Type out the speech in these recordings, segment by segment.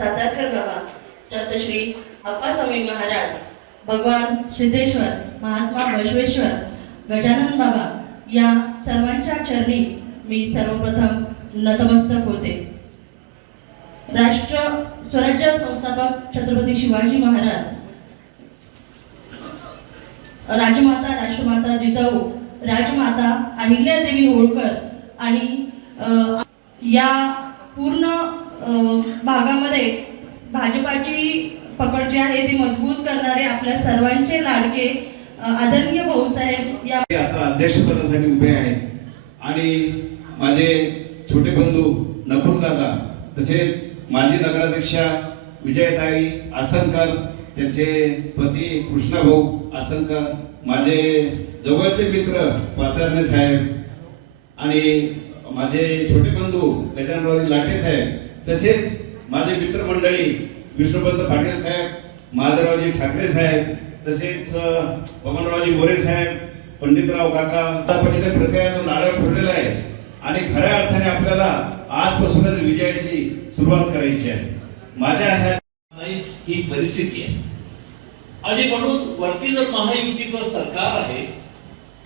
सातारकर बाबा संत श्री अप्पास्वामी महाराज भगवान सिद्धेश्वर महात्मा बसवेश्वर गजानन बाबा या सर्वांच्या चरणी मी सर्वप्रथम नतमस्तक होते. राष्ट्र स्वराज्य संस्थापक छत्रपती शिवाजी महाराज राजमाता राष्ट्रमाता जिजाऊ राजमाता अहिल्यादेवी होळकर आणि या पूर्ण भागामध्ये भाजपाची पकड जी आहे ती मजबूत करणारे आपल्या सर्वांचे लाडके आदरणीय भाऊसाहेब या आता अध्यक्षपदासाठी उभे आहेत. आणि माझे छोटे बंधू नकुल दादा तसेच माजी नगराध्यक्षा विजयताई आसनकर त्यांचे पती कृष्णाभाऊ आसनकर माझे जवळचे मित्र पाचारणे साहेब आणि माझे छोटे बंधू गजानराव लाटे साहेब तसेच माझे मित्रमंडळी विष्णुपंत पाटील साहेब महादेवरावजी ठाकरे साहेब तसेच अ, बबनरावजी मोरे साहेब पंडितराव काका आपण प्रचाराचं नारळ फोडलेलं आहे आणि खऱ्या अर्थाने आपल्याला आजपासूनच विजयाची सुरुवात करायची आहे. माझ्या ह्या ही परिस्थिती आहे. आणि म्हणून वरती जर महायुतीचं सरकार आहे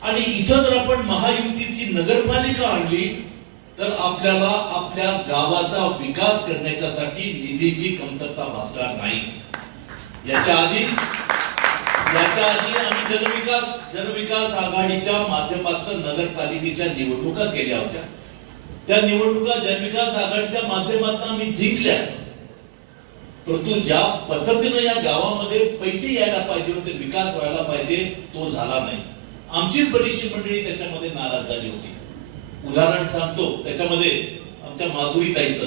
आणि इथं जर आपण महायुतीची नगरपालिका आणली तर आपल्याला आपल्या गावाचा विकास करण्याच्यासाठी निधीची कमतरता भासणार नाही. याच्या आधी याच्या आधी आम्ही जनविकास जनविकास आघाडीच्या माध्यमातून नगरपालिकेच्या निवडणुका केल्या होत्या. त्या निवडणुका जनविकास आघाडीच्या माध्यमातून आम्ही जिंकल्या. परंतु ज्या पद्धतीनं या गावामध्ये पैसे यायला पाहिजे होते विकास व्हायला पाहिजे तो झाला नाही. आमचीच बरीचशी मंडळी त्याच्यामध्ये नाराज झाली होती. उदाहरण सांगतो. त्याच्यामध्ये आमच्या माधुरीताईचं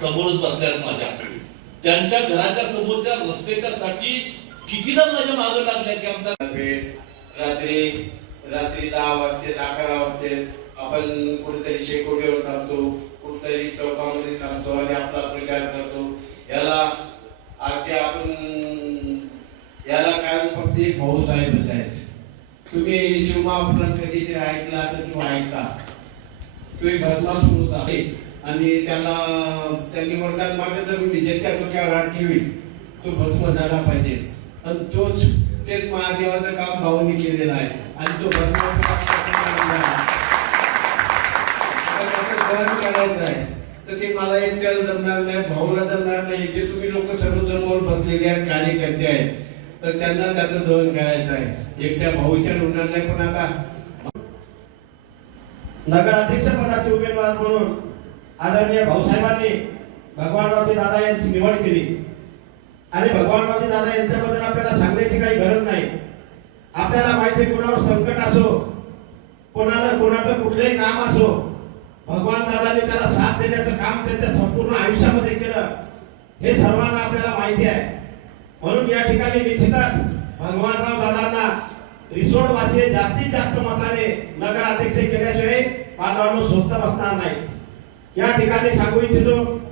समोरच बसल्यात माझ्या. त्यांच्या घराच्या समोरच्या रस्त्याच्या साठी कितीदा माझ्या मागं लागल्या की आमच्या रात्री रात्री दहा वाजते अकरा वाजते. आपण कुठेतरी शेकोटीवर थांबतो कुठेतरी चौकामध्ये थांबतो आणि आपला प्रचार करतो. याला आजचे आपण याला काय फक्त एक भाऊ साहेबच आहेत. तुम्ही शिवमापुरात कधीतरी ऐकला तर किंवा ऐकता. तुम्ही भस्मासूर होता आणि त्याला त्यांनी वरदान मागितलं तुम्ही ज्याच्या डोक्यावर हात ठेवी तो भस्म झाला पाहिजे. आणि तोच तेच महादेवाचं काम भाऊनी केलेलं आहे. आणि तो भस्माचं करायचं आहे. तर ते मला एकट्याला जमणार नाही भाऊला जमणार नाही. जे तुम्ही लोक सर्वजण बसलेले आहेत कार्यकर्ते आहेत तर त्यांना त्याचं दहन करायचं आहे. एकट्या भाऊच्या होणार नाही पण आता नगराध्यक्ष पदाचे उमेदवार म्हणून आदरणीय भाऊसाहेबांनी भगवानरावजी दादा यांची निवड केली. आणि भगवानरावजी दादा यांच्याबद्दल आपल्याला सांगण्याची काही गरज नाही. आपल्याला माहिती आहे कुणावर संकट असो कोणाला कोणाचं कुठलंही काम असो भगवान दादाने त्याला साथ देण्याचं काम त्यांच्या संपूर्ण आयुष्यामध्ये केलं. हे सर्वांना आपल्याला माहिती आहे. म्हणून या ठिकाणी निश्चितच भगवानराव दादांना रिसोर्ट वासी जास्तीत जास्त मताने नगराध्यक्ष केल्याशिवाय बांधवांनो स्वस्त बसणार नाही या ठिकाणी सांगू इच्छितो